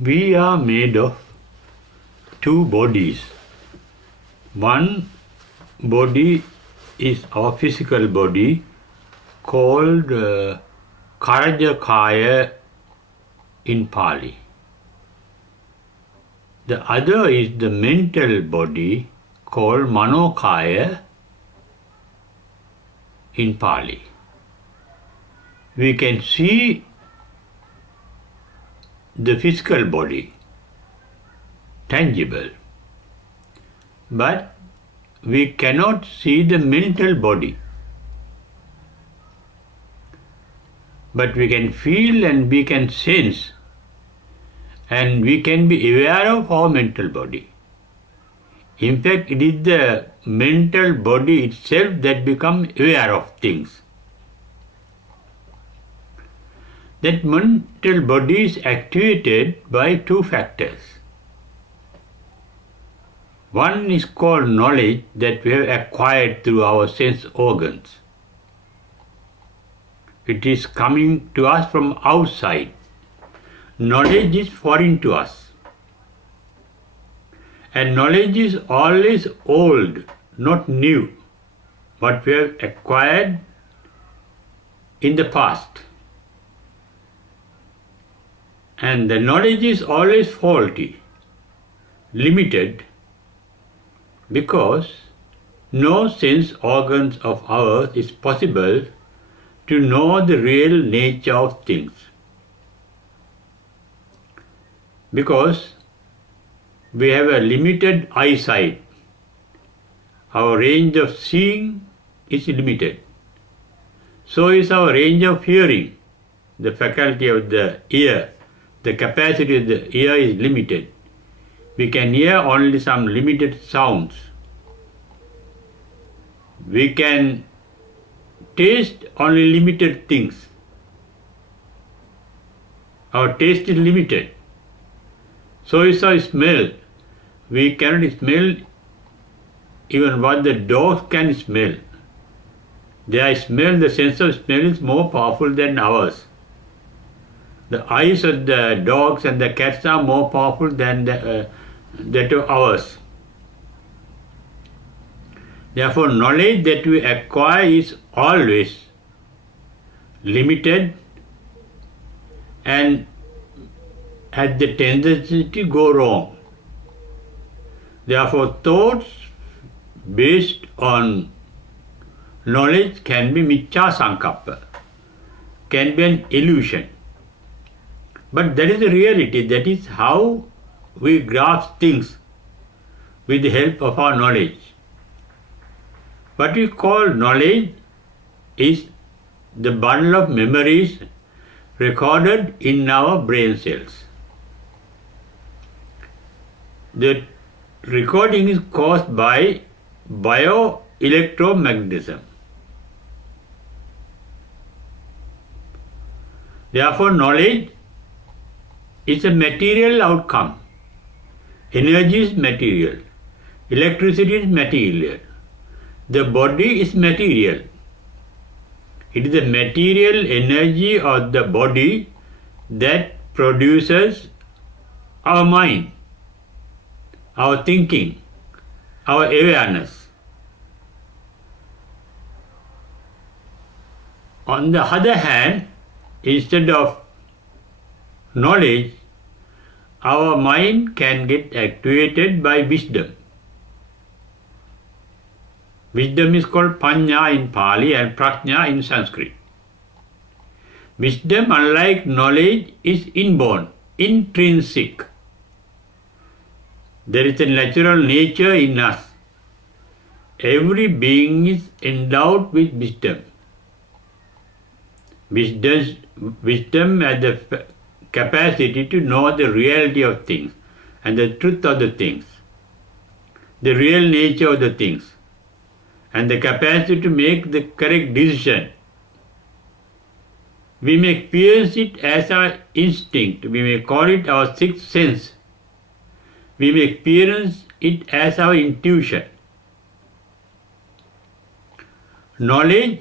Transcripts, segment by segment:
We are made of two bodies. One body is our physical body called Karajakaya in Pali. The other is the mental body called Manokaya in Pali. We can see the physical body, tangible, but we cannot see the mental body. But we can feel and we can sense and we can be aware of our mental body. In fact, it is the mental body itself that becomes aware of things. That mental body is activated by two factors. One is called knowledge that we have acquired through our sense organs. It is coming to us from outside. Knowledge is foreign to us. And knowledge is always old, not new, what we have acquired in the past. And the knowledge is always faulty, limited, because no sense organs of ours is possible to know the real nature of things. Because we have a limited eyesight. Our range of seeing is limited. So is our range of hearing. The faculty of the ear, the capacity of the ear is limited. We can hear only some limited sounds. We can taste only limited things. Our taste is limited. So is our smell. We cannot smell even what the dogs can smell. Their smell, the sense of smell is more powerful than ours. The eyes of the dogs and the cats are more powerful than that of ours. Therefore, knowledge that we acquire is always limited and has the tendency to go wrong. Therefore, thoughts based on knowledge can be miccha sankappa, can be an illusion. But that is the reality, that is how we grasp things with the help of our knowledge. What we call knowledge is the bundle of memories recorded in our brain cells. The recording is caused by bioelectromagnetism. Therefore, knowledge is a material outcome. Energy is material. Electricity is material. The body is material. It is the material energy of the body that produces our mind, our thinking, our awareness. On the other hand, instead of knowledge, our mind can get activated by wisdom. Wisdom is called Panya in Pali and Prajna in Sanskrit. Wisdom, unlike knowledge, is inborn, intrinsic. There is a natural nature in us. Every being is endowed with wisdom. Wisdom has the capacity to know the reality of things and the truth of the things, the real nature of the things, and the capacity to make the correct decision. We may experience it as our instinct, we may call it our sixth sense, we may experience it as our intuition. Knowledge,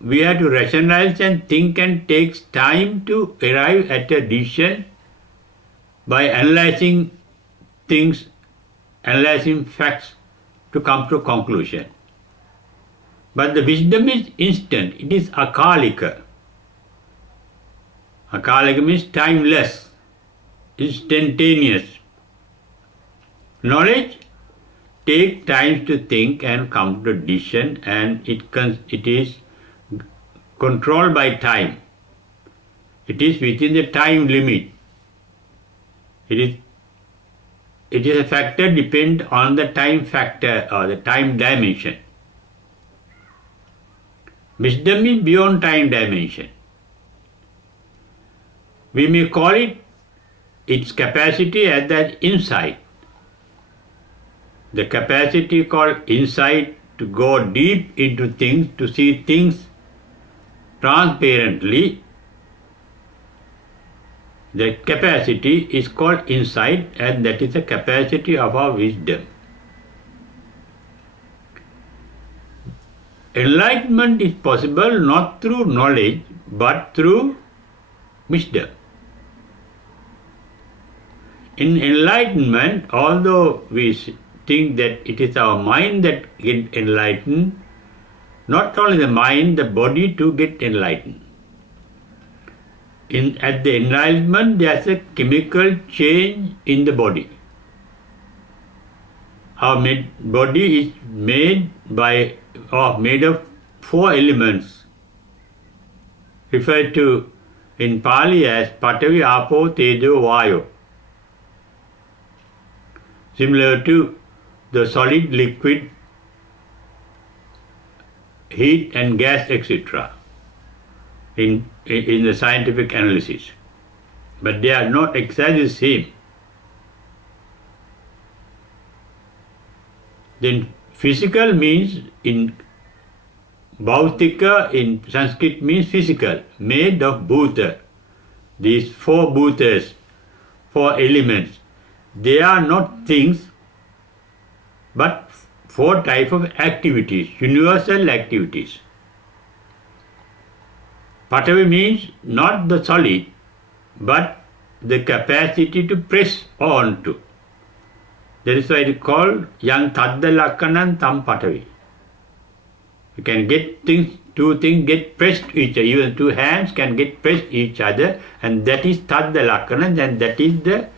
we have to rationalize and think, and takes time to arrive at a decision by analyzing things, analyzing facts to come to a conclusion. But the wisdom is instant, it is akalika. Akalika means timeless, instantaneous. Knowledge takes time to think and come to a decision, and it is controlled by time. It is within the time limit. It is a factor depend on the time factor or the time dimension. Wisdom is beyond time dimension. We may call it its capacity as that insight. The capacity called insight to go deep into things, to see things transparently. The capacity is called insight, and that is the capacity of our wisdom. Enlightenment is possible not through knowledge but through wisdom. In enlightenment, although we think that it is our mind that gets enlightened, not only the mind, the body too get enlightened. At the enlightenment, there is a chemical change in the body. Our body is made of 4 elements, referred to in Pali as Patavi, Apo, Tejo, Vayo. Similar to the solid, liquid, heat and gas, etc. in the scientific analysis. But they are not exactly the same. Then physical means in Bhautika in Sanskrit means physical, made of bhuta. These 4 bhutas, 4 elements, they are not things but 4 types of activities, universal activities. Patavi means not the solid, but the capacity to press on to. That is why it is called yang tadda lakkanan tam patavi. You can get things, 2 things get pressed each other, even 2 hands can get pressed each other, and that is tadda lakkanan, and that is the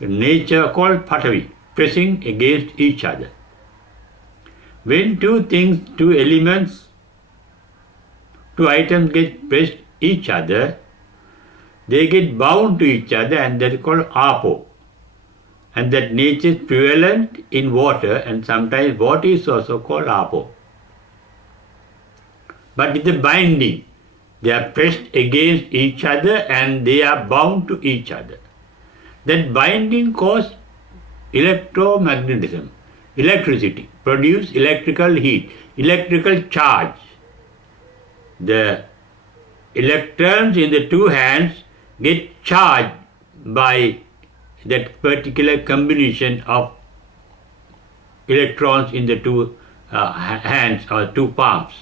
nature called patavi, pressing against each other. When 2 things, 2 elements, 2 items get pressed each other, they get bound to each other, and that is called apo. And that nature is prevalent in water, and sometimes water is also called apo. But with the binding, they are pressed against each other and they are bound to each other. That binding causes electromagnetism, electricity, produce electrical heat, electrical charge. The electrons in the 2 hands get charged by that particular combination of electrons in the 2 hands or 2 palms,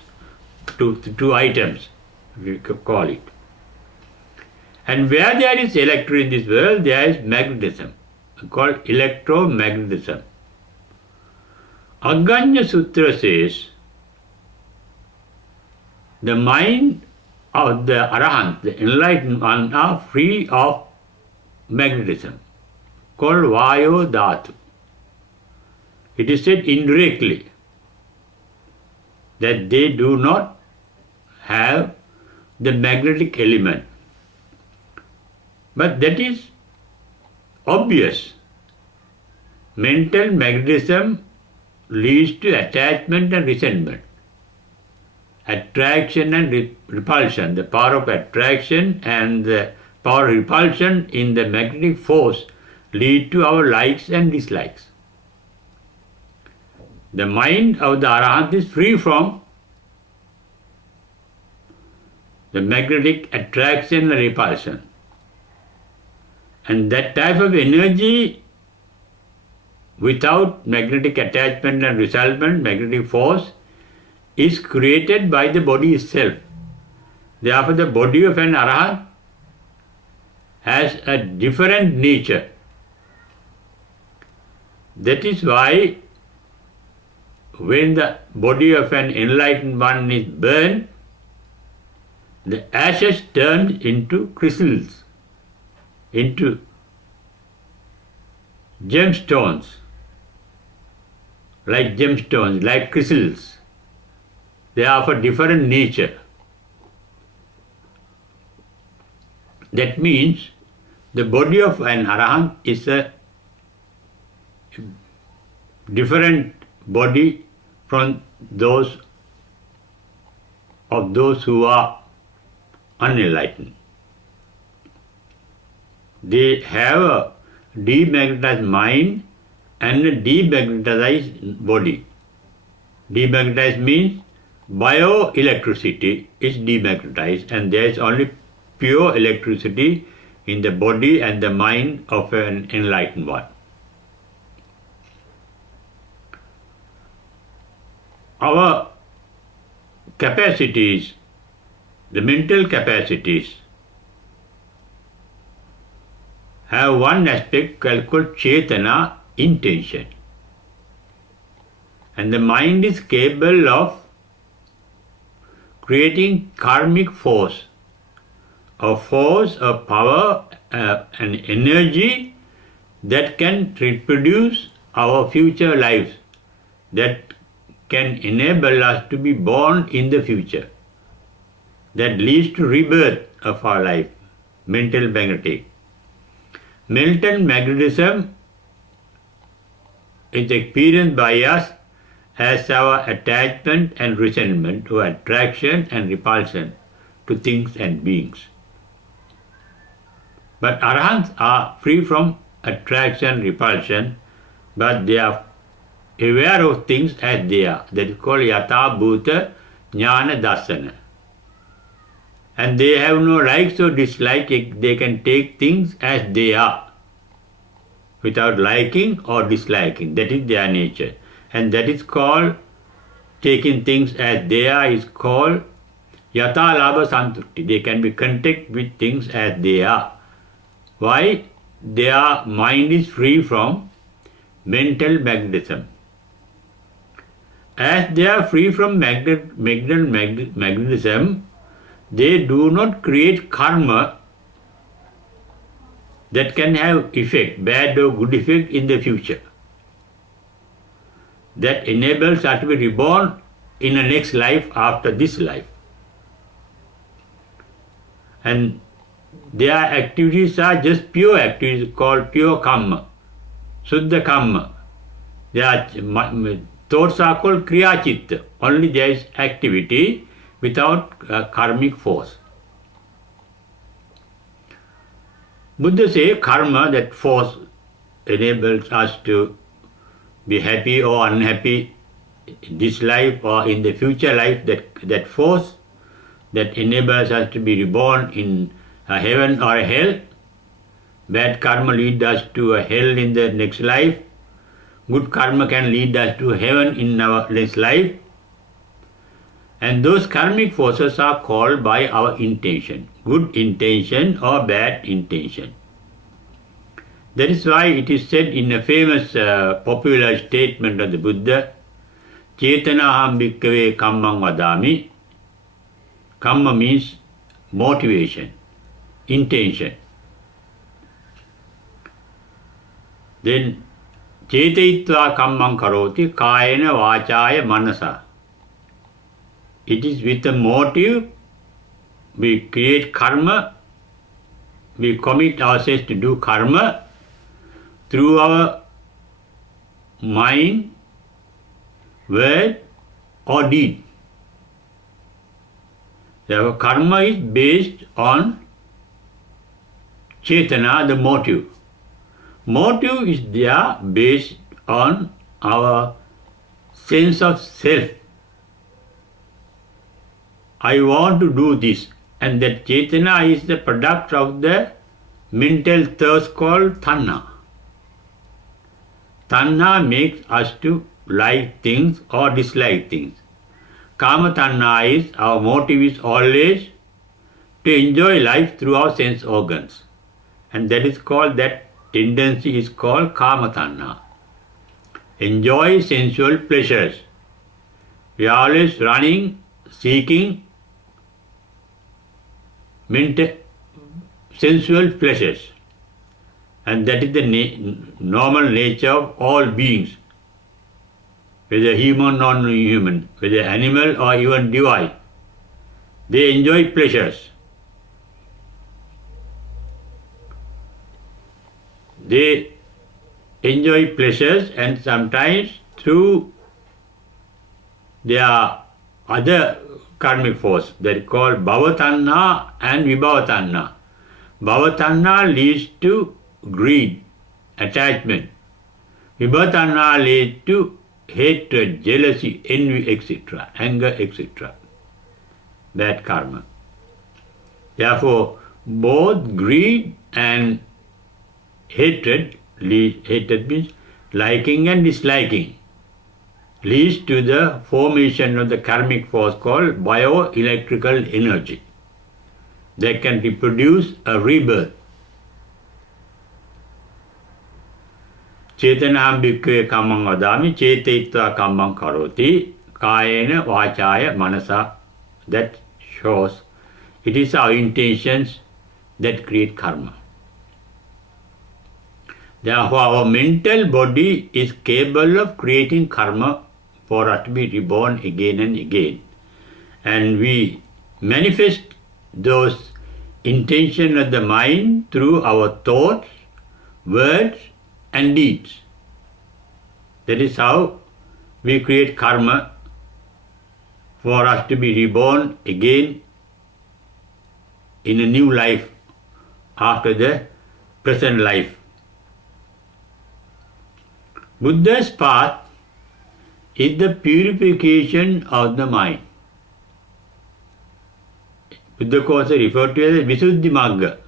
2 items, we could call it. And where there is electron in this world, there is magnetism, called electromagnetism. Aganya Sutra says, the mind of the Arahant, the enlightened one, are free of magnetism, called Vayo Dhatu. It is said indirectly that they do not have the magnetic element. But that is obvious. Mental magnetism leads to attachment and resentment. Attraction and repulsion, the power of attraction and the power of repulsion in the magnetic force lead to our likes and dislikes. The mind of the Arahant is free from the magnetic attraction and repulsion. And that type of energy without magnetic attachment and resentment, magnetic force, is created by the body itself. Therefore, the body of an Arahant has a different nature That is why when the body of an enlightened one is burned, the ashes turn into crystals, into gemstones, like crystals. They are of a different nature. That means the body of an arahant is a different body from those who are unenlightened. They have a demagnetized mind and a demagnetized body. Demagnetized means bioelectricity is demagnetized, and there is only pure electricity in the body and the mind of an enlightened one. Our capacities, the mental capacities, have one aspect called chetana, intention. And the mind is capable of creating karmic force, a force, a power, an energy that can reproduce our future lives, that can enable us to be born in the future, that leads to rebirth of our life, mental magnetic. Mental magnetism is experienced by us as our attachment and resentment, or attraction and repulsion to things and beings. But arahants are free from attraction, repulsion, but they are aware of things as they are. That is called yatha bhuta jnana darsana. And they have no likes or dislikes. They can take things as they are, without liking or disliking. That is their nature. And that is called, taking things as they are is called yatha labha santukti. They can be content with things as they are. Why? Their mind is free from mental magnetism. As they are free from magnetism, they do not create karma that can have effect, bad or good effect in the future, that enables us to be reborn in a next life after this life. And their activities are just pure activities called pure karma, suddha karma. Their thoughts are called kriya chitta. Only there is activity without karmic force. Buddha says karma, that force, enables us to be happy or unhappy in this life or in the future life. That force that enables us to be reborn in a heaven or a hell. Bad karma leads us to a hell in the next life. Good karma can lead us to heaven in our next life. And those karmic forces are called by our intention, good intention or bad intention. That is why it is said in a famous popular statement of the Buddha, Chetanaham bhikkhave kammam vadami. Kamma means motivation, intention. Then cetayitva kammam karoti kayena vachaya manasa. It is with a motive we create karma, we commit ourselves to do karma through our mind, word or deed. Therefore, karma is based on chetana, the motive. Motive is there based on our sense of self. I want to do this, and that chetana is the product of the mental thirst called tanha. Tanha makes us to like things or dislike things. Kama tanha is, our motive is always to enjoy life through our sense organs, and that is called, that tendency is called kama tanha. enjoy sensual pleasures. We are always running, seeking sensual pleasures. And that is the normal nature of all beings, whether human or non-human, whether animal or even divine. They enjoy pleasures. They enjoy pleasures, and sometimes through their other karmic force that is called bhavatanha and vibhavatanha. Bhavatanha leads to greed, attachment. Vibhavatanha leads to hatred, jealousy, envy, etc., anger, etc. Bad karma. Therefore, both greed and hatred means liking and disliking, leads to the formation of the karmic force called bioelectrical energy that can reproduce a rebirth. Chetanam bhikkhave kammam vadami cetayitva kammam karoti kayena vachaya manasa. That shows it is our intentions that create karma. Therefore, our mental body is capable of creating karma for us to be reborn again and again. And we manifest those intentions of the mind through our thoughts, words, and deeds. That is how we create karma for us to be reborn again in a new life after the present life. Buddha's path is the purification of the mind. Buddha also referred to as Visuddhi Magga.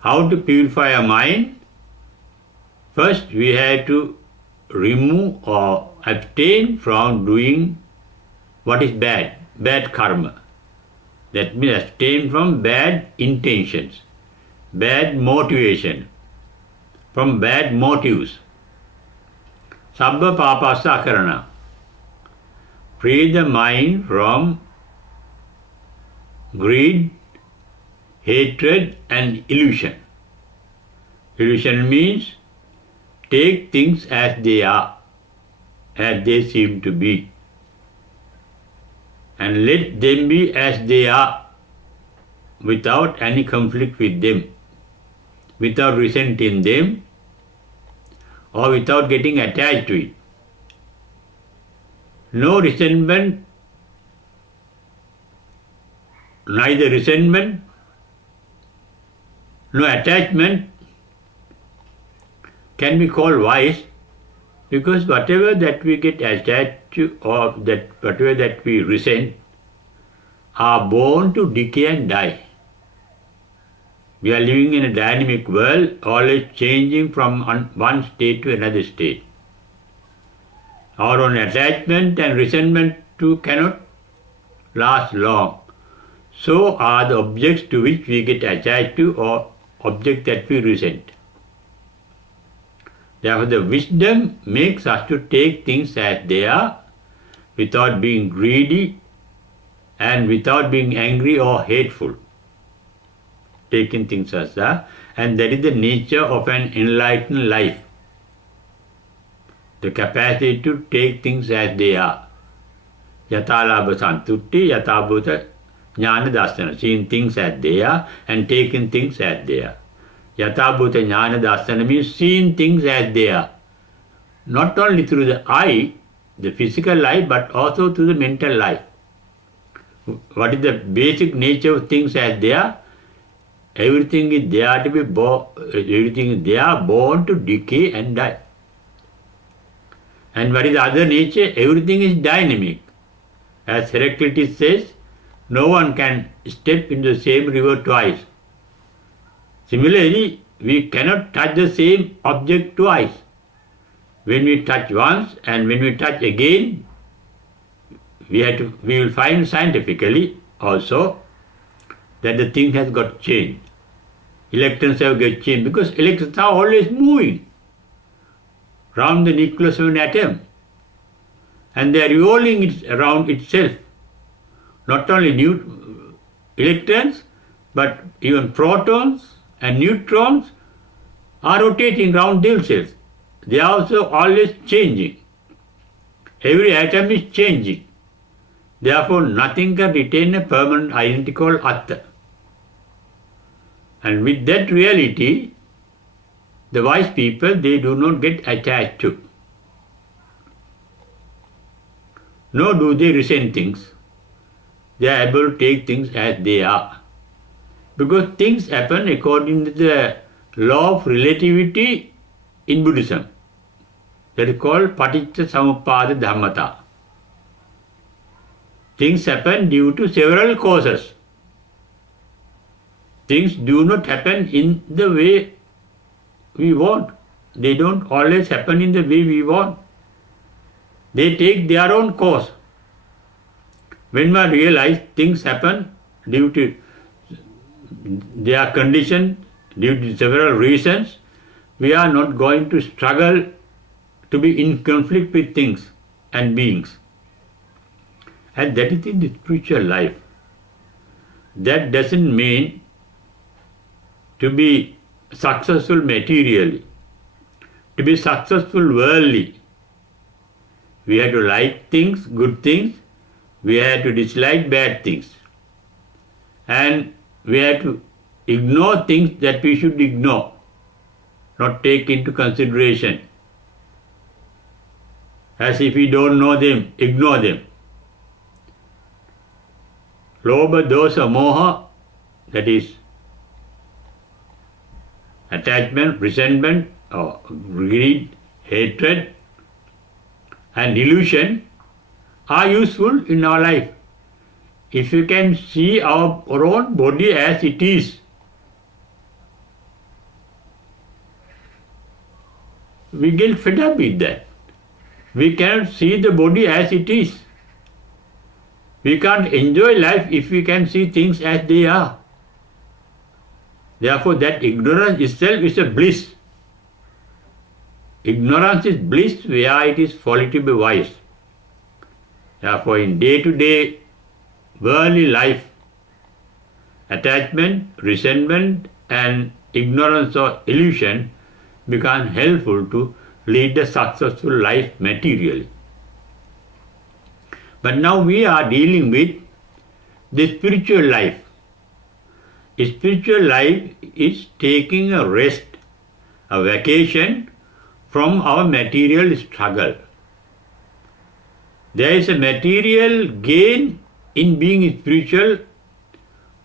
How to purify a mind? First, we have to remove or abstain from doing what is bad, bad karma. That means abstain from bad intentions, bad motivation, from bad motives. Sabba papasa akarana. Free the mind from greed, hatred and illusion. Illusion means take things as they are, as they seem to be, and let them be as they are without any conflict with them, without resenting them or without getting attached to it. No resentment, neither resentment, no attachment can be called vice, because whatever that we get attached to or that whatever that we resent are born to decay and die. We are living in a dynamic world, always changing from one state to another state. Our own attachment and resentment too cannot last long. So are the objects to which we get attached to or objects that we resent. Therefore, the wisdom makes us to take things as they are without being greedy and without being angry or hateful. Taking things as they are, and that is the nature of an enlightened life. The capacity to take things as they are. Yatalabha santutti, yatabhuta jnana dasana. Seeing things as they are and taking things as they are. Yatabhuta jnana dasana means seeing things as they are. Not only through the eye, the physical life, but also through the mental life. What is the basic nature of things as they are? Everything is there to be born. Everything is there, born to decay and die. And what is the other nature? Everything is dynamic. As Heraclitus says, no one can step in the same river twice. Similarly, we cannot touch the same object twice. When we touch once and when we touch again, we will find scientifically also that the thing has got changed. Electrons have got changed because electrons are always moving. around the nucleus of an atom. And they are revolving it around itself. Not only electrons, but even protons and neutrons are rotating around themselves. They are also always changing. Every atom is changing. Therefore, nothing can retain a permanent identity called Atta. And with that reality, the wise people, they do not get attached to. Nor do they resent things. They are able to take things as they are. Because things happen according to the law of relativity in Buddhism. That is called Paticca Samuppada Dhammata. Things happen due to several causes. Things do not happen in the way we want. They don't always happen in the way we want. They take their own course. When we realize things happen due to their condition, due to several reasons, we are not going to struggle to be in conflict with things and beings. And that is in the spiritual life. That doesn't mean to be successful materially, to be successful worldly. We have to like things, good things. We have to dislike bad things. And we have to ignore things that we should ignore, not take into consideration. As if we don't know them, ignore them. Lobha, dosa, moha, that is attachment, resentment, or greed, hatred, and illusion are useful in our life. If you can see our own body as it is, we get fed up with that. We cannot see the body as it is. We can't enjoy life if we can see things as they are. Therefore, that ignorance itself is a bliss. Ignorance is bliss where it is folly to be wise. Therefore, in day-to-day worldly life, attachment, resentment, and ignorance or illusion become helpful to lead a successful life materially. But now we are dealing with the spiritual life. Spiritual life is taking a rest, a vacation from our material struggle. There is a material gain in being spiritual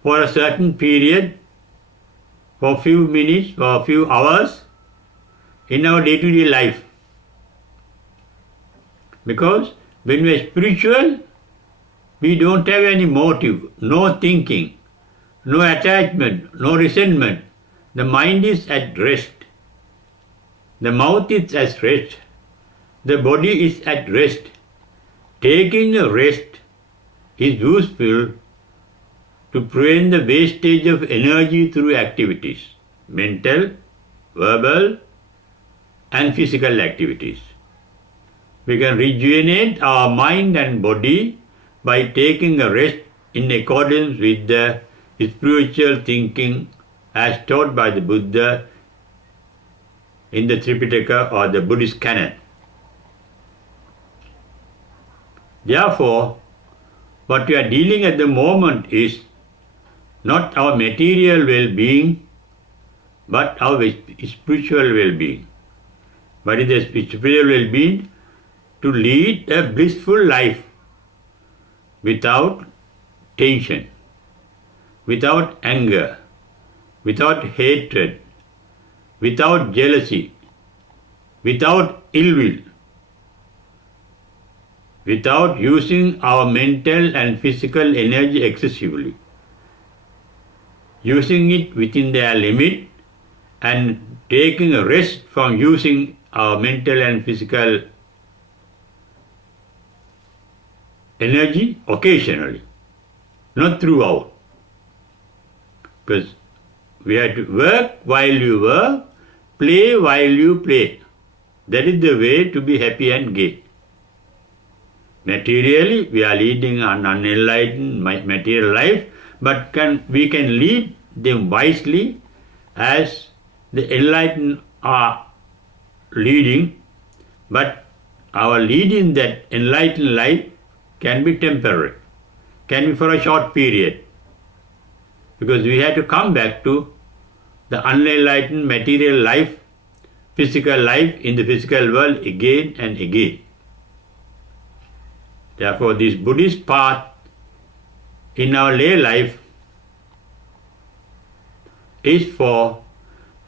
for a certain period, for a few minutes, for a few hours in our day-to-day life. Because when we are spiritual, we don't have any motive, no thinking, no attachment, no resentment. The mind is at rest. The mouth is at rest. The body is at rest. Taking a rest is useful to prevent the wastage of energy through activities, mental, verbal, and physical activities. We can rejuvenate our mind and body by taking a rest in accordance with the spiritual thinking as taught by the Buddha in the Tripitaka or the Buddhist canon. Therefore, what we are dealing at the moment is not our material well-being, but our spiritual well-being. What is the spiritual well-being? To lead a blissful life without tension, without anger, without hatred, without jealousy, without ill will, without using our mental and physical energy excessively, using it within their limit and taking a rest from using our mental and physical energy occasionally, not throughout. Because we have to work while you work, play while you play. That is the way to be happy and gay. Materially, we are leading an unenlightened material life, but we can lead them wisely as the enlightened are leading, but our leading that enlightened life can be temporary, can be for a short period, because we have to come back to the unenlightened material life, physical life in the physical world again and again. Therefore, this Buddhist path in our lay life is for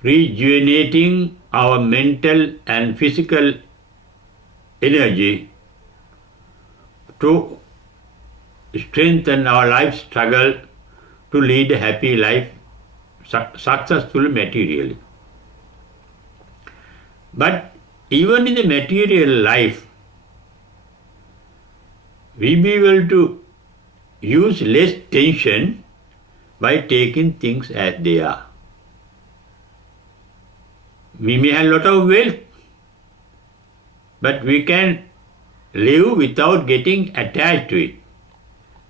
rejuvenating our mental and physical energy to strengthen our life struggle to lead a happy life, successful materially. But even in the material life, we be able to use less tension by taking things as they are. We may have a lot of wealth, but we can live without getting attached to it,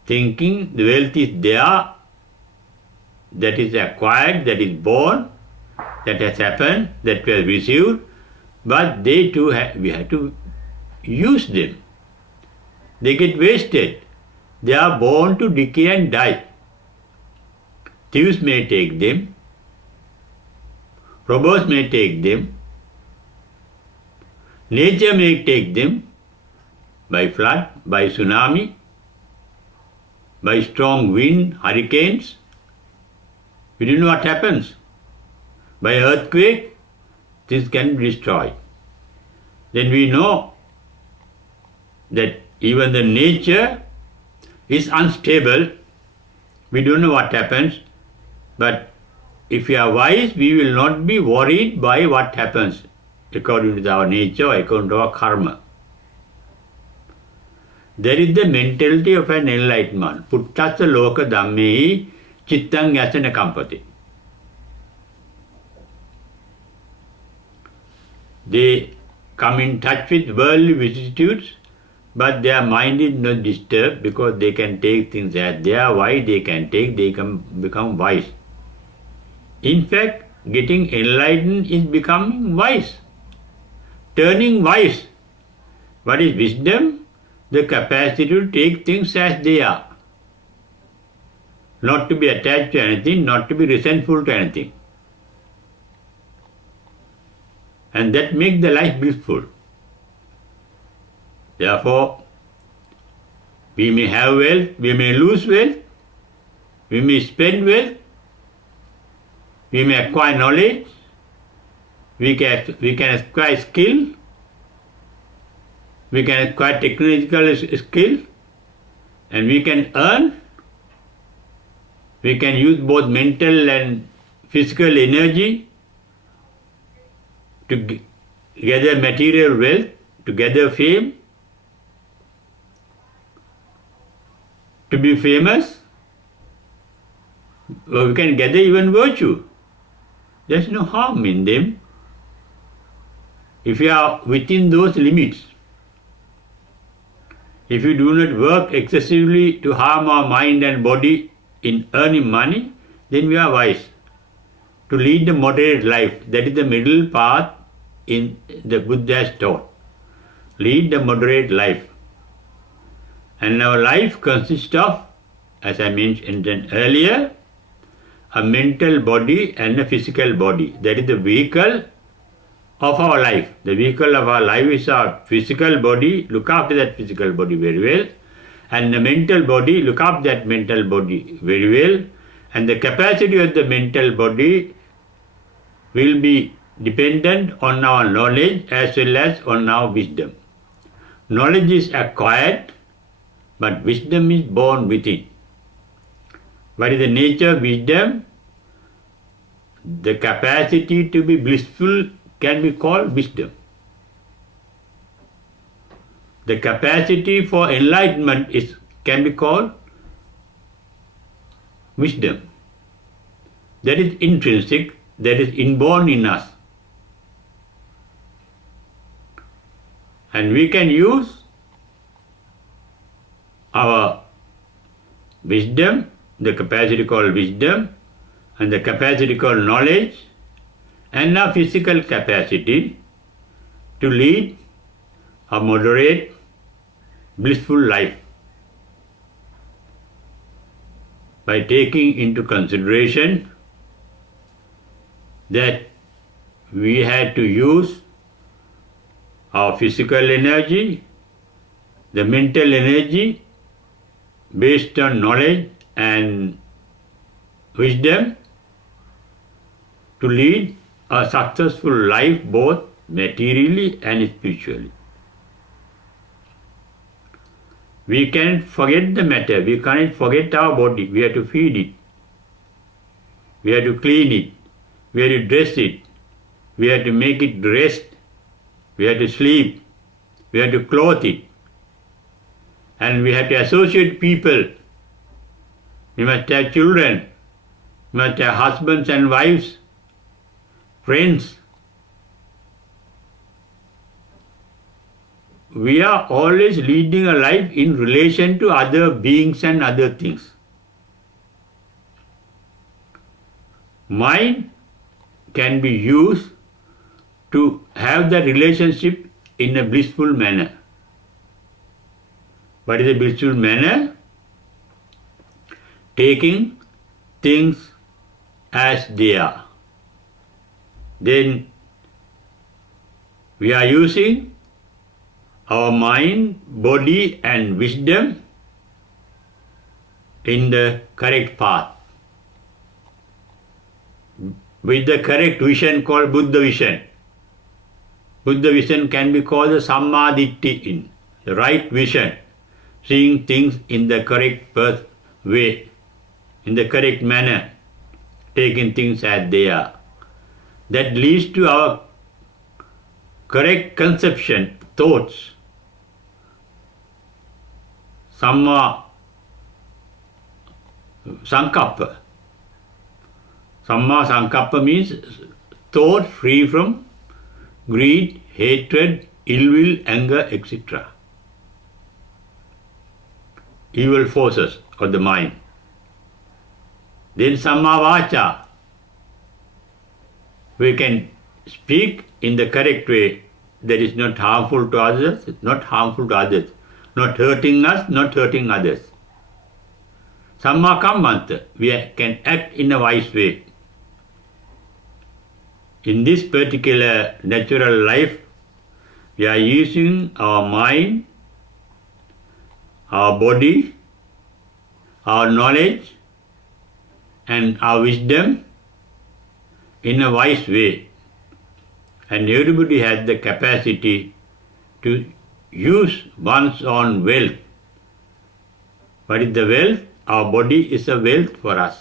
thinking the wealth is there, that is acquired, that is born, that has happened, that we have received, but they too we have to use them. They get wasted. They are born to decay and die. Thieves may take them, robbers may take them, nature may take them by flood, by tsunami, by strong wind, hurricanes. We don't know what happens. By earthquake, things can be destroyed. Then we know that even the nature is unstable. We don't know what happens. But if we are wise, we will not be worried by what happens according to our nature, according to our karma. There is the mentality of an enlightened man. Puttasa loka dhammehi chittang yasana kampati. They come in touch with worldly vicissitudes, but their mind is not disturbed because they can take things as they are. Why they can take? They can become wise. In fact, getting enlightened is becoming wise, turning wise. What is wisdom? The capacity to take things as they are, not to be attached to anything, not to be resentful to anything. And that makes the life blissful. Therefore, we may have wealth, we may lose wealth, we may spend wealth, we may acquire knowledge, we can acquire skill, we can acquire technological skill, and we can earn. We can use both mental and physical energy to gather material wealth, to gather fame, to be famous. Or we can gather even virtue. There's no harm in them if you are within those limits. If you do not work excessively to harm our mind and body in earning money, then we are wise. To lead the moderate life, that is the middle path in the Buddha's taught. Lead the moderate life. And our life consists of, as I mentioned earlier, a mental body and a physical body. That is the vehicle of our life. The vehicle of our life is our physical body. Look after that physical body very well. And the mental body, look after that mental body very well. And the capacity of the mental body will be dependent on our knowledge as well as on our wisdom. Knowledge is acquired, but wisdom is born within. What is the nature of wisdom? The capacity to be blissful can be called wisdom. The capacity for enlightenment can be called wisdom. That is intrinsic, that is inborn in us. And we can use our wisdom, the capacity called wisdom, and the capacity called knowledge, and our physical capacity to lead a moderate, blissful life by taking into consideration that we had to use our physical energy, the mental energy, based on knowledge and wisdom, to lead a successful life both materially and spiritually. We can't forget the matter, we can't forget our body, we have to feed it, we have to clean it, we have to dress it, we have to make it rest, we have to sleep, we have to clothe it, and we have to associate people. We must have children, we must have husbands and wives, friends. We are always leading a life in relation to other beings and other things. Mind can be used to have the relationship in a blissful manner. What is a blissful manner? Taking things as they are. Then we are using our mind, body and wisdom in the correct path, with the correct vision called Buddha vision. Buddha vision can be called the Sammaditthi, the right vision, seeing things in the correct way, in the correct manner, taking things as they are. That leads to our correct conception, thoughts. Samma Sankappa. Samma Sankappa means thought free from greed, hatred, ill will, anger, etc. Evil forces of the mind. Then Samma Vacha. We can speak in the correct way that is not harmful to others, not hurting us, not hurting others. Samma Kammanta, we can act in a wise way. In this particular natural life, we are using our mind, our body, our knowledge and our wisdom in a wise way. And everybody has the capacity to use one's own wealth. What is the wealth? Our body is a wealth for us.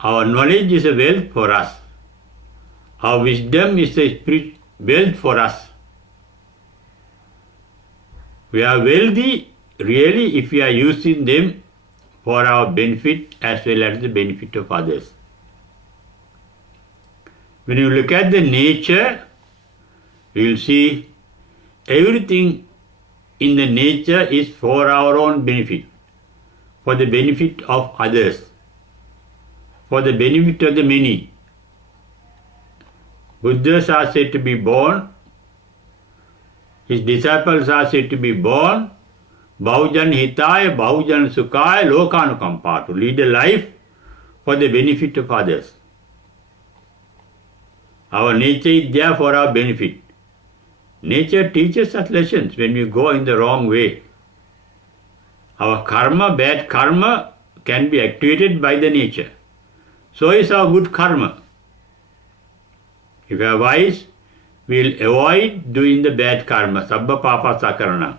Our knowledge is a wealth for us. Our wisdom is a wealth for us. We are wealthy really if we are using them for our benefit as well as the benefit of others. When you look at the nature, you will see everything in the nature is for our own benefit, for the benefit of others, for the benefit of the many. Buddhas are said to be born, his disciples are said to be born, Baujan Hitaya, Baujan Sukhaya, Lokanukampa, to lead a life for the benefit of others. Our nature is there for our benefit. Nature teaches us lessons when we go in the wrong way. Our karma, bad karma, can be activated by the nature. So is our good karma. If we are wise, we will avoid doing the bad karma, sabba papa sakarana.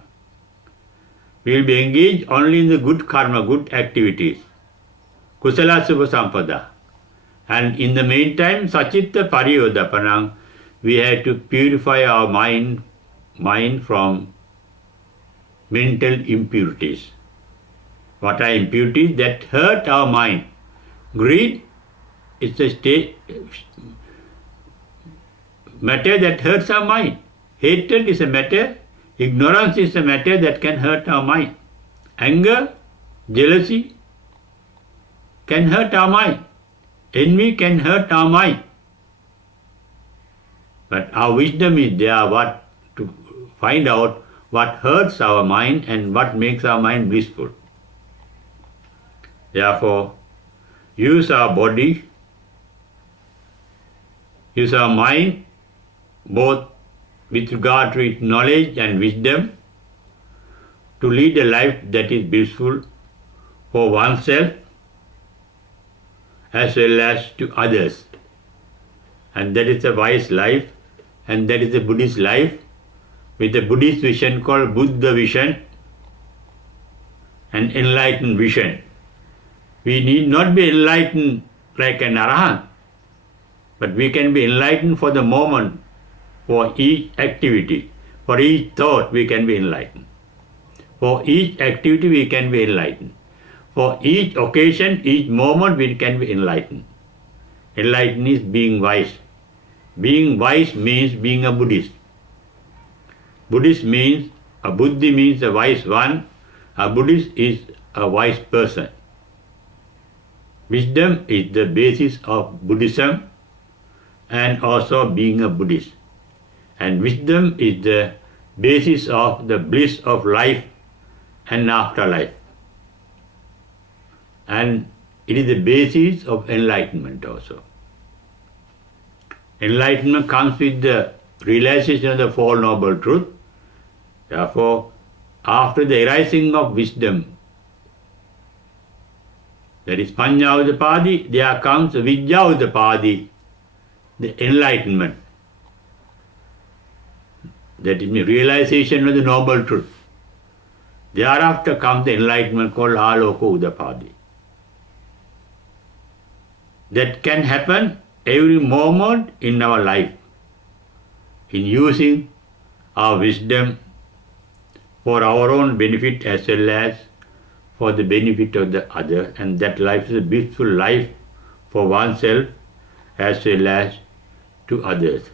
We will be engaged only in the good karma, good activities. Kusala subha sampada. And in the meantime, sachitta pariyodapanam, we have to purify our mind from mental impurities. What are impurities? That hurt our mind. Greed is a matter that hurts our mind. Hatred is a matter, ignorance is a matter that can hurt our mind. Anger, jealousy can hurt our mind. Envy can hurt our mind. But our wisdom is there to find out what hurts our mind and what makes our mind blissful. Therefore, use our body, use our mind, both with regard to its knowledge and wisdom, to lead a life that is blissful for oneself as well as to others. And that is a wise life, and that is a Buddhist life, with a Buddhist vision called Buddha vision, an enlightened vision. We need not be enlightened like an arahant, but we can be enlightened for the moment, for each activity, for each thought we can be enlightened. For each activity we can be enlightened. For each occasion, each moment we can be enlightened. Enlightened is being wise. Being wise means being a Buddhist. Buddhist means, a Buddhi means a wise one. A Buddhist is a wise person. Wisdom is the basis of Buddhism and also being a Buddhist. And wisdom is the basis of the bliss of life and afterlife. And it is the basis of enlightenment also. Enlightenment comes with the realization of the Four Noble Truths. Therefore, after the arising of wisdom, that is Panya-udapadi, there comes Vidya-udapadi, the enlightenment. That is the realization of the Noble Truth. Thereafter comes the enlightenment called Aloka-udapadi. That can happen every moment in our life, in using our wisdom for our own benefit as well as for the benefit of the other, and that life is a blissful life for oneself as well as to others.